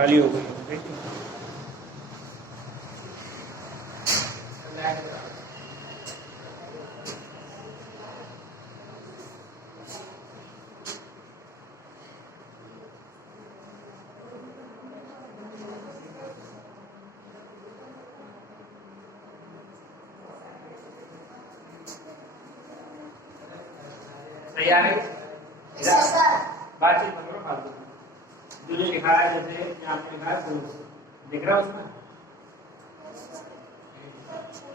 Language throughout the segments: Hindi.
खाली हो गई। ठीक है, तैयार है? बातचीत करो फालतू। जो जो लिखा है, जैसे यहाँ पे लिखा है फोर्स, दिख रहा है उसमें?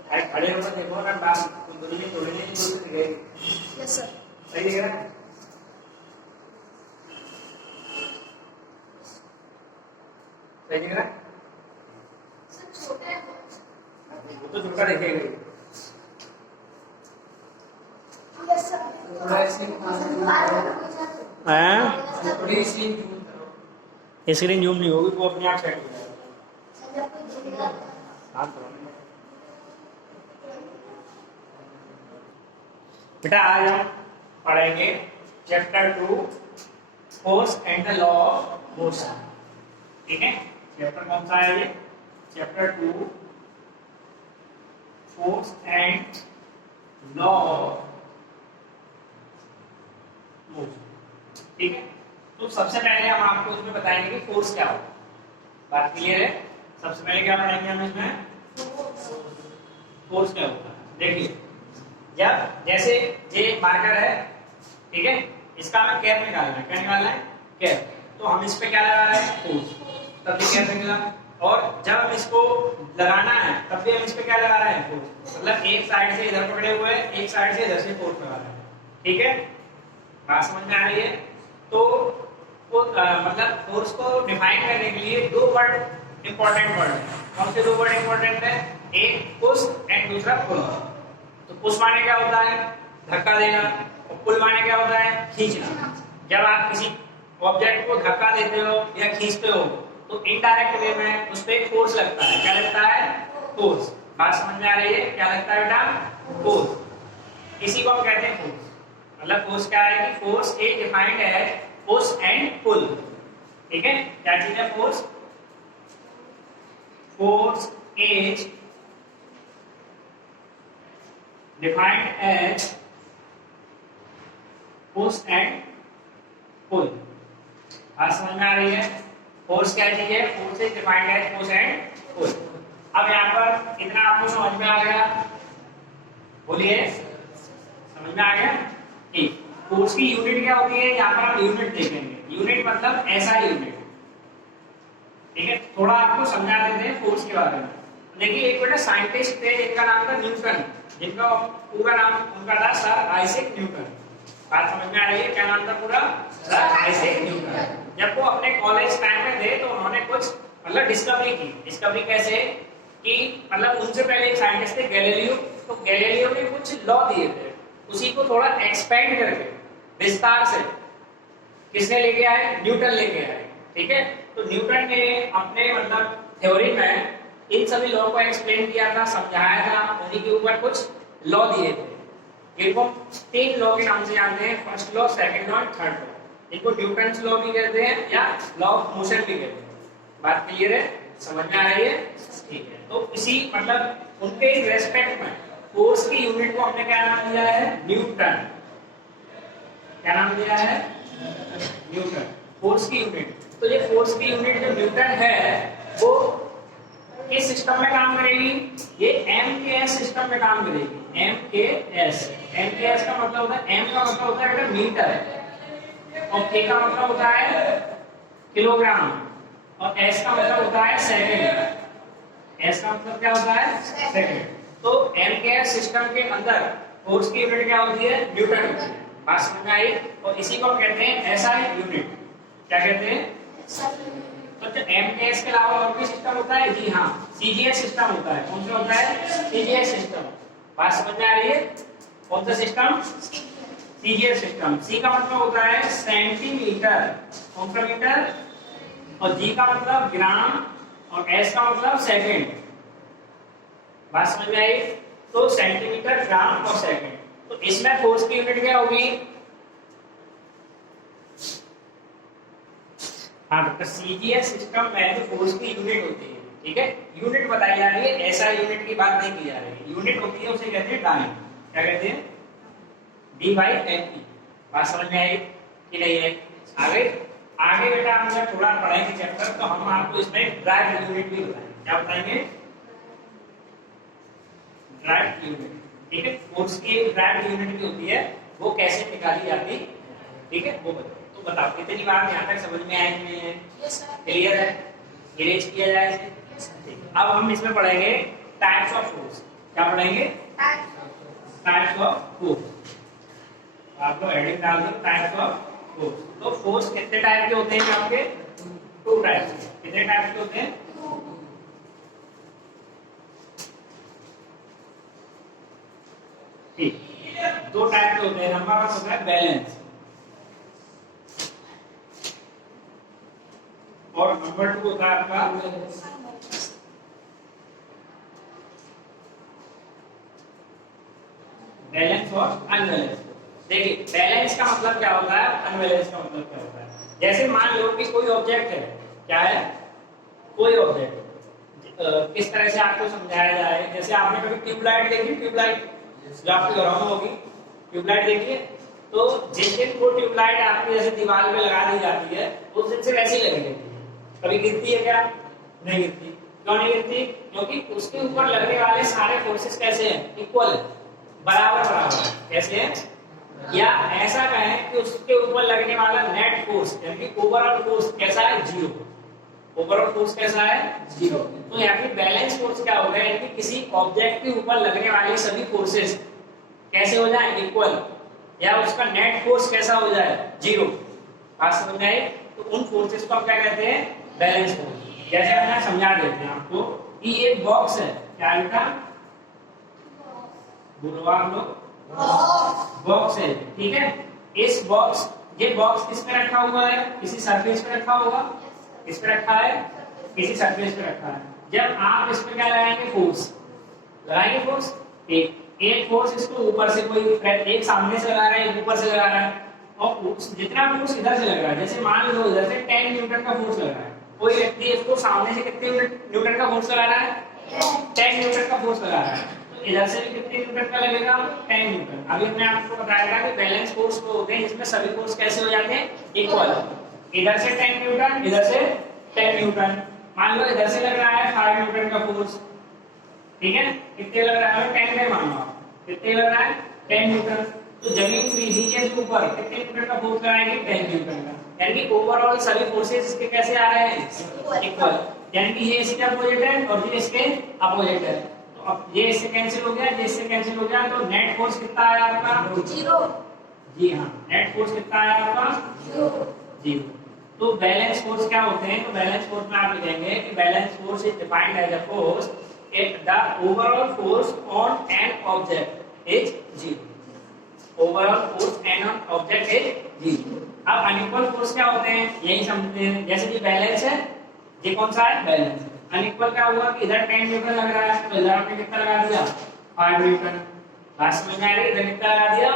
अरे खड़े होकर देखो ना, बात दुनिया तोड़ने की कोशिश दिख रही। यस सर, सही दिख रहा है? सही दिख रहा है? सर छोटा है वो तो छोटा दिखेगा। स्क्रीन जूम नहीं होगी, वो अपने आप सेट हो जाएगा। बेटा आज हम पढ़ेंगे chapter 2 force and the law of motion. ठीक है, चैप्टर कौन सा है ये? Chapter 2 force and law of motion. ठीक है, तो सबसे पहले हम आपको इसमें बताएंगे कि फोर्स क्या होता है। बात क्लियर है? सबसे पहले क्या पढ़ेंगे हम इसमें? फोर्स क्या होता है। देखिए, जब जैसे ये मार्कर है, ठीक है, इसका हमें कैप निकालना है। क्या निकालना है? कैप। तो हम इस पे क्या लगा रहे हैं? फोर्स। तब ये कैप निकला। और जब हम इसको लगाना है तब भी हम इस पे क्या लगा रहे हैं? फोर्स। मतलब एक साइड से इधर पकड़े हुए हैं, एक साइड से इधर से फोर्स लगा रहे हैं। ठीक है, बात समझ में आ रही है? तो मतलब फोर्स को डिफाइन करने के लिए दो वर्ड इंपॉर्टेंट वर्ड है। कौन से दो वर्ड इंपॉर्टेंट है? एक पुश एंड दूसरा पुल। तो पुश माने क्या होता है? धक्का देना। और पुल माने क्या होता है? खींचना। जब आप किसी ऑब्जेक्ट को धक्का देते हो या खींचते हो तो इनडायरेक्ट वे में उस पर फोर्स लगता है। क्या लगता है? फोर्स। बात समझ में आ रही है? क्या लगता है बेटा? फोर्स। इसी को हम कहते हैं फोर्स। मतलब फोर्स क्या है कि force is defined as push and pull. ठीक है, क्या चीज है force? Force is defined as push and pull. बात समझ में आ रही है? फोर्स क्या चीज है? Force is defined as push and pull. अब यहाँ पर इतना आपको समझ में आ गया? बोलिए, समझ में आ गया? ठीक। फोर्स की यूनिट क्या होती है? यहाँ पर हम यूनिट देखेंगे। यूनिट मतलब ऐसा यूनिट। ठीक है, थोड़ा आपको समझा देते हैं फोर्स के बारे में। देखिए, एक बेटा साइंटिस्ट थे, इनका नाम था न्यूटन, जिनका पूरा नाम उनका था सर आइजैक न्यूटन। बात समझ में आ रही है? क्या नाम था पूरा? Sir Isaac Newton. जब वो अपने कॉलेज टाइम में थे तो उन्होंने कुछ मतलब डिस्कवरी की। डिस्कवरी कैसे कि मतलब उनसे पहले एक साइंटिस्ट थे गैलीलियो। तो गैलीलियो ने कुछ लॉ दिए थे, उसी को थोड़ा एक्सपेंड करके विस्तार से किसने लेके आए? न्यूटन लेके आए। ठीक है, तो न्यूटन ने अपने मतलब थ्योरी में इन सभी लॉ को एक्सप्लेन किया था, समझाया था। उन्हीं के ऊपर कुछ लॉ दिए थे। इनको 3 लॉ के नाम से जानते हैं, first law, second law, third law. इनको न्यूटन्स लॉ भी कहते हैं या लॉ ऑफ मोशन भी कहते हैं। बात क्लियर है? समझ में आ रही है? ठीक है, तो इसी मतलब उनके रेस्पेक्ट में फोर्स की यूनिट को हमने क्या नाम दिया है? न्यूटन। क्या नाम दिया है? न्यूटन। फोर्स की यूनिट। तो ये फोर्स की यूनिट जो न्यूटन है वो किस सिस्टम में काम करेगी? ये एमकेएस सिस्टम में काम करेगी। एमकेएस। एमकेएस का मतलब होता है, एम का मतलब होता है बेटा मीटर, और के का मतलब होता है किलोग्राम, और एस का मतलब होता है सेकंड। एस का मतलब क्या होता है? सेकंड। तो एमकेएस सिस्टम के अंदर फोर्स की यूनिट क्या होती है? न्यूटन होती है। बात समझ में आई? और इसी को हम कहते हैं एसआई यूनिट। क्या कहते हैं? तो एमकेएस के अलावा और भी सिस्टम होता है? जी हाँ, सीजीएस सिस्टम होता है। कौन सा होता है? CGS system. बात समझ में आ रही है? कौन सा सिस्टम? CGS system. सी का मतलब होता है सेंटीमीटर। कौन सा मीटर? और जी का मतलब ग्राम, और एस का मतलब सेकंड। बात समझ में आई? तो सेंटीमीटर, ग्राम और सेकंड। तो इसमें फोर्स की यूनिट क्या होगी? हाँ तो सीजीएस सिस्टम में जो फोर्स की यूनिट होती है, ठीक है, यूनिट बताई जा रही है, ऐसा यूनिट की बात नहीं की जा रही है। यूनिट होती है उसे कहते हैं डाइन, क्या कहते हैं, डी/एन। बात समझ में आई कि नहीं है? आगे आगे बेटा हम जब थोड़ा पढ़ेंगे चैप्टर तो हम आपको इसमें ड्राइव यूनिट भी बताएंगे। क्या बताएंगे? ड्राइव यूनिट, ठीक है, फोर्स की ड्राइव यूनिट भी होती है, वो कैसे निकाली जाती है, ठीक है, वो बताओ। तो बताओ कितनी बार यहाँ तक समझ में आई कि नहीं है? क्लियर है? इरेज किया जाए इसे। अब हम इसमें पढ़ेंगे टाइप्स ऑफ फोर्स। क्या पढ़ेंगे? Types of force. आपको हेडिंग डाल दो, टाइप्स ऑफ फोर्स। तो फोर्स कितने टाइप के होते हैं आपके? 2 टाइप के। कितने टाइप के होते हैं? ठीक, 2 टाइप के होते हैं। नंबर 1 होता है बैलेंस और नंबर 2 होता है आपका बैलेंस और अनबैलेंस। देखिए बैलेंस का मतलब क्या होता है, अनबैलेंस का मतलब क्या होता है। जैसे मान लो कि कोई ऑब्जेक्ट है, क्या है, कोई ऑब्जेक्ट, किस तरह से आपको समझाया जाए। जैसे आपने कभी ट्यूबलाइट देखी, ट्यूबलाइट जो आपके घरों में होगी, ट्यूबलाइट देखिए, तो जिस दिन वो ट्यूबलाइट आपकी जैसे दीवार पे लगा दी जाती है उस दिन से वैसी लगी रहती है। कभी गिरती है क्या? नहीं गिरती। क्यों नहीं गिरती? क्योंकि उसके ऊपर लगने वाले सारे फोर्सेस कैसे हैं? इक्वल है, बराबर बराबर। कैसे है? या ऐसा कहें कि उसके ऊपर लगने वाला नेट फोर्स यानी कि ओवरऑल फोर्स कैसा है? 0। ओवरऑल फोर्स कैसा है? 0। तो यहाँ पे बैलेंस फोर्स क्या होगा, यानी कि किसी ऑब्जेक्ट के ऊपर लगने वाली सभी फोर्सेस कैसे हो जाए? इक्वल, या उसका नेट फोर्स कैसा हो जाए? 0। बात समझ में आई? तो उन फोर्सेस को हम क्या कहते हैं? Balance force. जैसे हम समझा देते हैं आपको कि ये बॉक्स है, क्या बेटा? बोलो आप लोग, बॉक्स है, ठीक है। इस बॉक्स, ये बॉक्स किस पे रखा हुआ है? किसी सरफेस पे रखा होगा। किस पे रखा है? किसी सरफेस पे रखा है। जब आप इस पे क्या लगाएंगे? फोर्स लगाएंगे, फोर्स। एक फोर्स इसको ऊपर से, कोई एक सामने से लगा रहा है, एक ऊपर से लगा रहा है, और जितना फोर्स इधर से लग रहा है, जैसे मान लो इधर से 10 न्यूटन का फोर्स लग रहा है, कोई व्यक्ति इसको सामने से कितने न्यूटन का फोर्स लगा रहा है? 10 न्यूटन का फोर्स लगा रहा है, तो इधर से भी कितने न्यूटन का लगेगा? 10 न्यूटन। अभी हमने आपको बताया था कि बैलेंस फोर्स वो होते हैं जिसमें सभी फोर्स कैसे हो जाते हैं? इक्वल। इधर से 10 न्यूटन, इधर से 10 न्यूटन। मान लो इधर से लग रहा है 5 न्यूटन का फोर्स, ठीक है, कितने लग रहा है? 10 में मानो आप, कितने लग रहा है? 10 न्यूटन। तो जमीन के नीचे से ऊपर कितने न्यूटन का फोर्स लगाएंगे? 10 न्यूटन का। यानी कि ओवरऑल सभी फोर्सेस इसके कैसे आ रहे हैं? इक्वल। यानी कि ये इसके अपोजिट है और ये इसके अपोजिट है। तो अब ये इससे कैंसिल हो गया, ये इससे कैंसिल हो गया, तो नेट फोर्स कितना आया आपका? 0। जी हाँ, नेट फोर्स कितना आया आपका? 0। तो बैलेंस फोर्स क्या होते हैं? तो बैलेंस फोर्स में आप लिखेंगे कि balance force is defined as a force if the overall force on an object is 0. Overall force on an object is 0. अब अनइक्वल फोर्स क्या होते हैं? यही समझते हैं। जैसे कि बैलेंस है, ये कौन सा है? बैलेंस। अनइक्वल क्या हुआ कि इधर 10 न्यूटन लग रहा है, तो इधर आपने कितना लगा दिया? 5 न्यूटन। बात समझ में आ रही है? इधर कितना लगा दिया?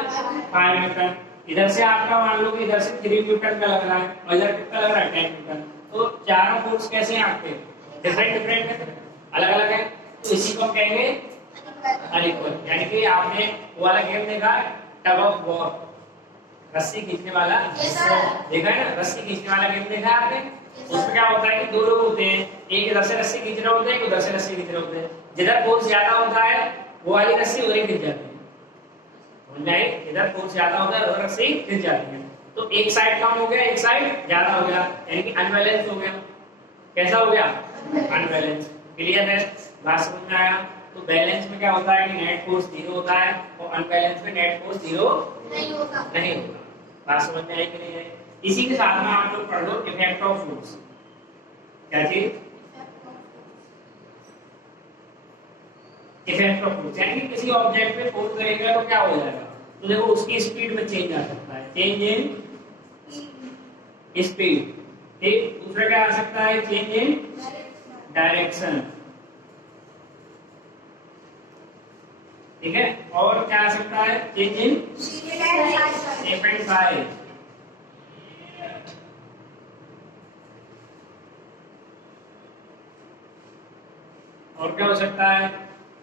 5 न्यूटन। इधर से आपका मान लो कि इधर से 3 न्यूटन का लग रहा है और इधर कितना लग रहा है? 10 न्यूटन। तो चारों फोर्स कैसे हैं आपके? डिफरेंट है, अलग अलग है। तो इसी को हम कहेंगे अनइक्वल। यानी कि आपने वो वाला गेम देखा, टग ऑफ वॉर, रस्सी खींचने वाला, देखा है ना? रस्सी खींचने वाला गेम देखा है आपने? उसमें क्या होता है कि 2 लोग होते हैं, एक इधर से रस्सी खींच रहे होते हैं, एक उधर से रस्सी खींच रहे होते हैं। जिधर फोर्स ज्यादा होता है वो वाली रस्सी उधर खींच जाती है, समझ में आई? इधर फोर्स ज्यादा होता है उधर रस्सी खींच जाती है। तो एक साइड कम हो गया, एक साइड ज्यादा हो गया, यानी कि अनबैलेंस हो गया। कैसा हो गया? अनबैलेंस। क्लियर है? बात समझ में आया? तो बैलेंस में क्या होता है कि नेट फोर्स 0 होता है और अनबैलेंस में नेट फोर्स 0 नहीं होता। बात समझ में आई कि नहीं आई? इसी के साथ में आप लोग पढ़ लो इफेक्ट ऑफ फोर्स। क्या चीज? इफेक्ट ऑफ फोर्स, यानी कि किसी ऑब्जेक्ट पे फोर्स करेगा तो क्या हो जाएगा? तो देखो उसकी स्पीड में चेंज आ सकता है, चेंज इन स्पीड। ठीक, दूसरा क्या आ सकता है? Change in direction. ठीक है, और क्या आ सकता है? Change in shape and size. और क्या हो सकता है,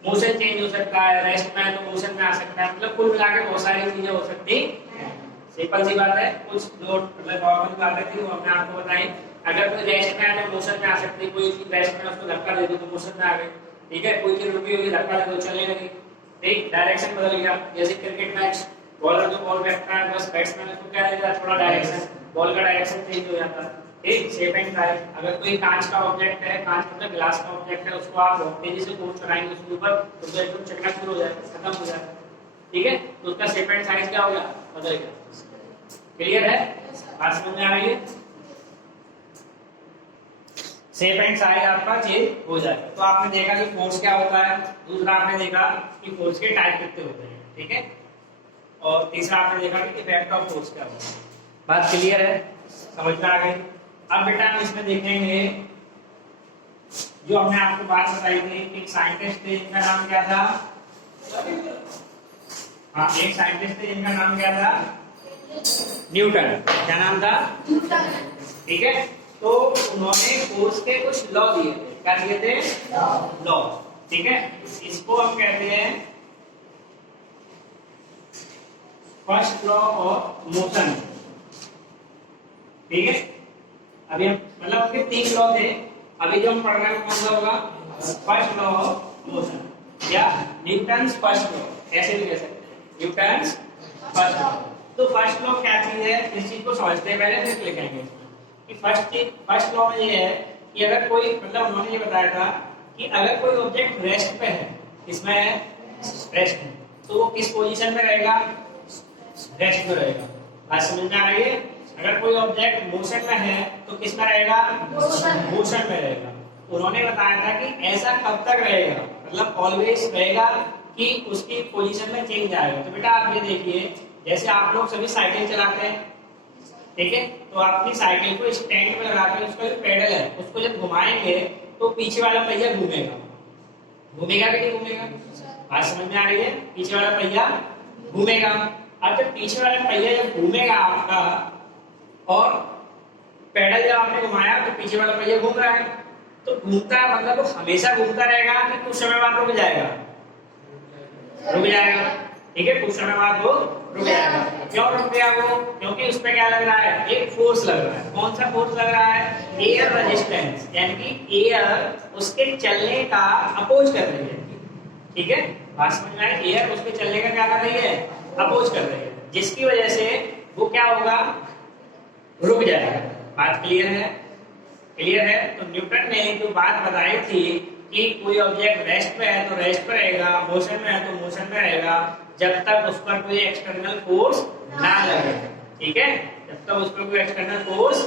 मोशन चेंज हो सकता है, रेस्ट में है तो मोशन में आ सकता है, मतलब कुल मिला के बहुत सारी चीजें हो सकती है। सिंपल सी बात है, कुछ जो मतलब नॉर्मल बातें थी वो हमने आपको बताई। अगर कोई रेस्ट में है तो मोशन में आ सकती है, कोई चीज रेस्ट में उसको धक्का दे दो तो मोशन में आ गई, ठीक है। कोई चीज रुकी होगी, धक्का दे दो चलने लगी, ठीक, डायरेक्शन बदल गया। जैसे क्रिकेट मैच, बॉलर जो बॉल फेंकता है बस बैट्समैन उसको क्या देता है, थोड़ा डायरेक्शन, बॉल का डायरेक्शन चेंज हो जाता है, ठीक। शेप एंड साइज, अगर कोई कांच का ऑब्जेक्ट है, कांच मतलब ग्लास का ऑब्जेक्ट है, उसको आप बहुत तेजी से फोर्स कराएंगे उसके ऊपर तो वो एकदम चकना शुरू हो जाएगा, खत्म हो जाएगा, ठीक है। तो उसका शेप एंड साइज क्या होगा, बदल गया। क्लियर है, बात समझ में आ रही है। शेप एंड साइज आपका चेंज हो जाएगा। तो आपने देखा कि फोर्स क्या होता है, दूसरा आपने देखा कि फोर्स के टाइप कितने होते हैं, ठीक है, और तीसरा आपने देखा कि इफेक्ट ऑफ फोर्स क्या होता है। बात क्लियर है, समझ में आ गई। अब बेटा हम इसमें देखेंगे जो हमने आपको बात बताई थी कि एक साइंटिस्ट थे जिनका नाम क्या था, हाँ एक साइंटिस्ट थे जिनका नाम क्या था, न्यूटन। क्या नाम था, न्यूटन, ठीक है। तो उन्होंने फोर्स के कुछ लॉ दिए थे, क्या दिए थे, लॉ, ठीक है। इसको हम कहते हैं फर्स्ट लॉ ऑफ मोशन, ठीक है। अभी हम मतलब उनके 3 लॉ थे, अभी जो हम पढ़ रहे हैं कौन सा होगा, फर्स्ट लॉ ऑफ मोशन या न्यूटन्स फर्स्ट लॉ, ऐसे भी कह सकते हैं, न्यूटन्स फर्स्ट लॉ। तो फर्स्ट लॉ क्या चीज है, इस चीज को समझते हैं पहले, फिर लिखेंगे इसमें कि फर्स्ट लॉ में ये है कि अगर कोई, मतलब उन्होंने ये बताया था कि अगर कोई ऑब्जेक्ट रेस्ट पे है, इसमें रेस्ट में, तो वो किस पोजीशन में रहेगा, रेस्ट में रहेगा। बात समझ में आ रही है। अगर कोई ऑब्जेक्ट मोशन में है तो किस में रहेगा, मोशन में रहेगा। उन्होंने बताया था कि ऐसा कब तक रहेगा, मतलब ऑलवेज रहेगा कि उसकी पोजीशन में चेंज आएगा। तो बेटा आप ये देखिए, जैसे आप लोग सभी साइकिल चलाते हैं, ठीक है, तो आपकी साइकिल को स्टैंड में लगा के उसका जो पेडल है उसको जब घुमाएंगे तो पीछे वाला पहिया घूमेगा, घूमेगा कि नहीं घूमेगा, बात समझ में आ रही है, पीछे वाला पहिया घूमेगा। अब जब पीछे वाला पहिया जब घूमेगा आपका और पेडल जब आपने घुमाया तो पीछे वाला पहिया घूम रहा है, तो घूमता मतलब वो हमेशा घूमता रहेगा कि कुछ समय बाद रुक जाएगा, रुक जाएगा, ठीक है, कुछ समय बाद वो रुक जाएगा। क्यों रुक गया वो, क्योंकि उस पे क्या लग रहा है, एक फोर्स लग रहा है। कौन सा फोर्स लग रहा है, एयर रेजिस्टेंस, यानी कि एयर उसके चलने का अपोज कर रही है, ठीक है। बात समझ में आई, एयर उसके चलने का क्या कर रही है, अपोज कर रही है, जिसकी वजह से वो क्या होगा, रुक जाएगा। बात क्लियर है, क्लियर है। तो न्यूटन ने जो बात बताई थी कि कोई ऑब्जेक्ट रेस्ट में है तो रेस्ट पे रहेगा, मोशन में है तो मोशन में रहेगा, जब तक उस पर कोई एक्सटर्नल फोर्स ना लगे, ठीक है, जब तक उस पर कोई एक्सटर्नल फोर्स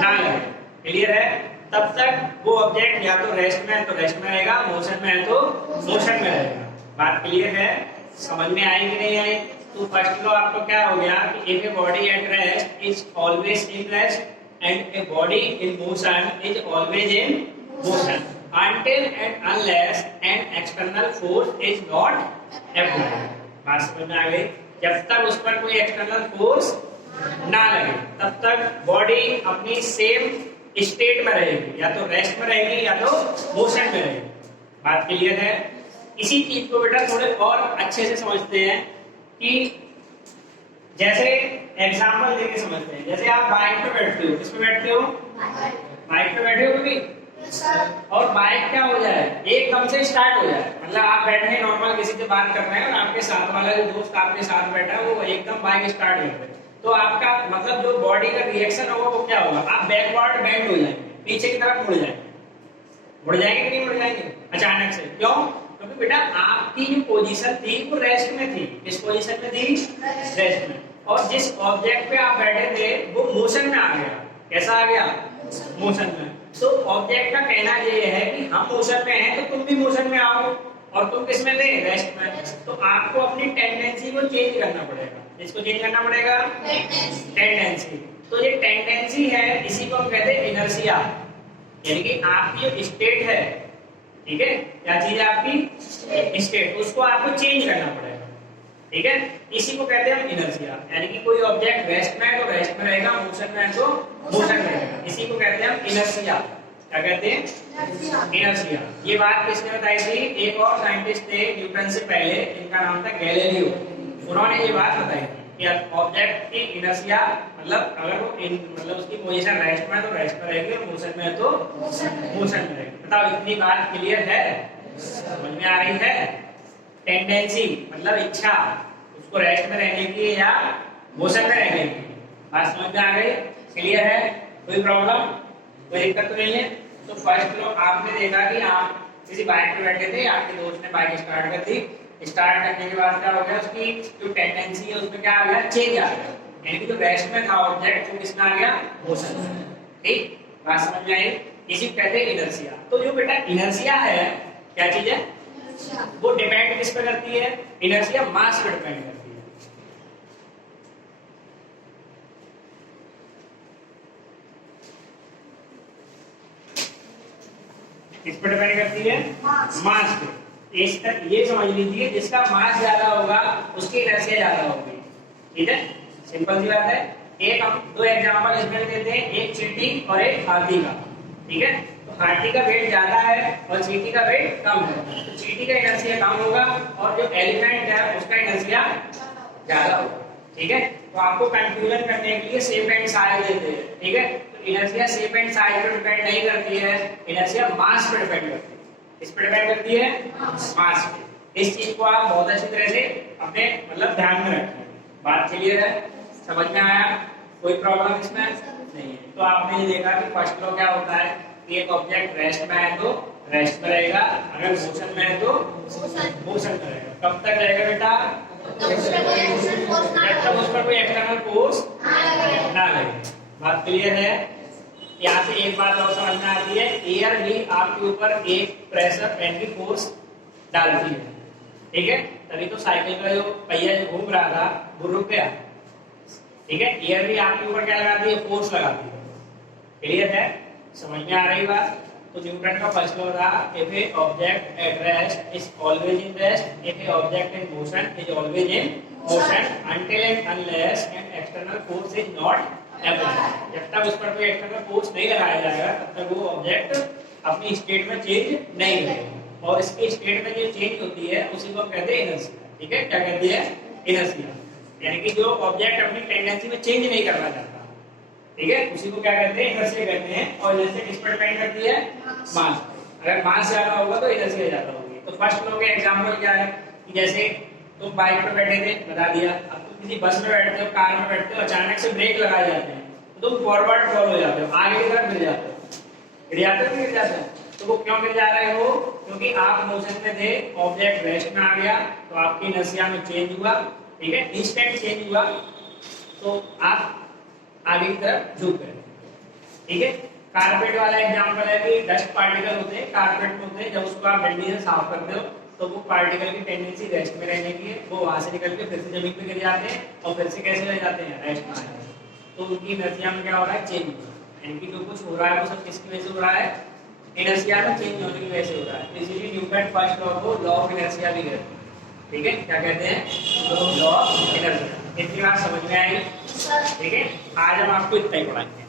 ना लगे, क्लियर है, तब तक वो ऑब्जेक्ट या तो रेस्ट में है तो रेस्ट में रहेगा, मोशन में है तो मोशन में रहेगा। बात क्लियर है, समझ में आई कि नहीं आई। तो फर्स्ट लॉ आपको क्या हो गया कि if a body at rest is always in rest and a body in motion is always in motion until and unless an external force is not applied। बात समझ में आ गई, जब तक उस पर कोई एक्सटर्नल फोर्स ना लगे तब तक बॉडी अपनी सेम स्टेट में रहेगी, या तो रेस्ट में रहेगी या तो मोशन में रहेगी। बात क्लियर है। इसी चीज को बेटा थोड़े और अच्छे से समझते हैं कि जैसे एग्जांपल देके समझते हैं। जैसे आप बाइक पे बैठते हो, किस पे बैठते हो, बाइक पे बैठे हो कभी, और बाइक क्या हो जाए, एकदम से स्टार्ट हो जाए, मतलब आप बैठे हैं नॉर्मल किसी से बात कर रहे हैं और आपके साथ वाला जो दोस्त आपके साथ बैठा है वो एकदम बाइक स्टार्ट हो जाए, तो आपका मतलब जो बॉडी का रिएक्शन होगा वो क्या होगा, आप बैकवर्ड बेंड हो जाएंगे, पीछे की तरफ मुड़ जाएंगे, मुड़ जाएंगे कि नहीं मुड़ जाएंगे अचानक से। क्यों, क्योंकि बेटा आपकी जो पोजीशन थी वो रेस्ट में थी। किस पोजीशन में थी, रेस्ट में, और जिस ऑब्जेक्ट पे आप बैठे थे वो मोशन में आ गया। कैसा आ गया, मोशन में। तो ऑब्जेक्ट का कहना ये है कि हम मोशन में हैं तो तुम भी मोशन में आओ, और तुम किस में थे, रेस्ट में। तो आपको अपनी टेंडेंसी को चेंज करना पड़ेगा। इसको चेंज करना पड़ेगा, टेंडेंसी। तो ये टेंडेंसी है, इसी को हम कहते हैं इनर्शिया, यानी कि आपकी जो स्टेट है, ठीक है, क्या चीज है आपकी स्टेट, उसको आपको चेंज करना पड़ेगा, ठीक है। इसी को कहते हैं हम इनर्शिया, यानी कि कोई ऑब्जेक्ट रेस्ट में है तो रेस्ट में रहेगा, मोशन में है तो मोशन में रहेगा। इसी को कहते हैं हम इनर्शिया। क्या कहते हैं? इनर्शिया। ये बात किसने बताई थी? एक और साइंटिस्ट थे न्यूटन से पहले, इनका नाम था गैलीलियो। उन्होंने ये बात बताई थी कि ऑब्जेक्ट की इनर्शिया मतलब अगर वो मतलब उसकी पोजीशन रेस्ट में है तो रेस्ट में रहेगी, और मोशन में है तो मोशन में रहेगी। बताओ इतनी बात क्लियर है? समझ में आ रही है? टेंडेंसी मतलब इच्छा, उसको रेस्ट में रहने की या मोशन में रहने की, बात समझ में आ गई? क्लियर है? कोई प्रॉब्लम, कोई दिक्कत तो नहीं है? तो फर्स्ट लो आपने देखा कि आप किसी बाइक पे बैठे थे, आपके दोस्त ने बाइक स्टार्ट कर दी। स्टार्ट करने के बाद क्या हो गया? उसकी जो टेंडेंसी है उसमें क्या आ गया? चेंज आ गया, यानी कि जो रेस्ट में था ऑब्जेक्ट वो किसमें आ गया? मोशन में। ठीक, बात समझ में आई? इसी को कहते हैं इनर्शिया। तो जो बेटा इनर्शिया है क्या चीज है? वो डिपेंड किस पे करती है? इनर्शिया मास पे डिपेंड करती है। किस पे डिपेंड करती है? मास पे। ये समझ लीजिए जिसका मास ज्यादा होगा उसकी इनर्शिया ज्यादा होगी। ठीक है, सिंपल सी बात है। एक हम दो एग्जांपल इसमें देते हैं, एक चींटी और एक हाथी का। ठीक है, तो हाथी का वेट ज्यादा है और चींटी का वेट कम है, तो चींटी का इनर्शिया कम होगा और जो एलिफेंट है उसका इनर्शिया ज्यादा होगा। ठीक है, तो आपको कंफ्यूजन करने के लिए शेप एंड साइज देते हैं। ठीक है, इनर्शिया शेप एंड साइज पर डिपेंड नहीं करती है, इनर्शिया मास पर डिपेंड करती है। किस पर डिपेंड करती है? मास पे। इस चीज को आप बहुत अच्छी तरह से अपने मतलब ध्यान में रखिए। बात क्लियर है? समझ में आया? कोई प्रॉब्लम इसमें नहीं है? तो आपने ये देखा कि फर्स्ट लॉ क्या होता है कि एक ऑब्जेक्ट रेस्ट में है तो रेस्ट में रहेगा, अगर मोशन में है तो मोशन में रहेगा। कब तक रहेगा बेटा? जब तक उस पर कोई एक्सटर्नल फोर्स ना लगे। बात क्लियर है? यहाँ से एक बात और समझ में आती है, एयर भी आपके ऊपर एक प्रेशर एंड की फोर्स डालती है। ठीक है, तभी तो साइकिल का जो पहिया जो घूम रहा था वो रुक गया। ठीक है, एयर भी आपके ऊपर क्या लगाती है? फोर्स लगाती है। क्लियर है? समझ में आ रही बात? तो न्यूटन का फर्स्ट लॉ था, if A object at rest is always in rest, if A object in motion is always in motion, until and unless an external force is not applied. जब तक उस पर कोई एक्सटर्नल फोर्स नहीं लगाया जाएगा तब तक वो ऑब्जेक्ट अपनी स्टेट में चेंज नहीं करेगा, और इसकी स्टेट में जो चेंज होती है उसी को कहते हैं इनर्शिया। ठीक है, क्या कहते हैं? इनर्शिया, यानी कि जो ऑब्जेक्ट अपनी टेंडेंसी में चेंज नहीं करना चाहता, ठीक है, उसी को क्या कहते हैं? इनर्शिया कहते हैं। और इनर्शिया किस पर डिपेंड करती है? मास। अगर मास ज्यादा होगा तो इनर्शिया ज्यादा होगी। तो फर्स्ट लॉ के एग्जांपल क्या है कि जैसे तुम बाइक पर बैठे थे, बता दिया, अब तुम किसी बस में बैठते हो, कार में बैठते हो, अचानक से ब्रेक लगाए जाते हैं तो तुम फॉरवर्ड फॉल हो जाते हो, आगे की तरफ गिर जाते हो। गिर जाते हो, गिर जाते हो। तो वो क्यों गिर जा रहे हो? क्योंकि आप मोशन में थे, ऑब्जेक्ट रेस्ट में आ गया तो आपकी इनर्शिया में चेंज हुआ। ठीक है, इंस्टेंट चेंज हुआ तो आप आगे की तरफ झुक गए। ठीक है, कारपेट वाला एग्जांपल है कि डस्ट पार्टिकल होते हैं कारपेट में होते हैं, जब उसको आप डंडी से साफ करते हो तो वो पार्टिकल की टेंडेंसी रेस्ट में रहने की है, वो वहां से निकल के फिर से जमीन पे गिर जाते हैं और फिर से कैसे रह जाते हैं? रेस्ट में आ जाते हैं। तो उनकी इनर्शिया में क्या हो रहा है? चेंज हो रहा है, यानी कि जो कुछ हो रहा है वो सब किसकी वजह से हो रहा है? इनर्शिया में चेंज होने की वजह से हो रहा है। इसीलिए न्यूटन फर्स्ट लॉ को लॉ ऑफ इनर्शिया भी कहते हैं। ठीक है, क्या कहते हैं? Law of inertia. इतनी बात समझ में आई? ठीक है, आज हम आपको इतना ही पढ़ाएंगे।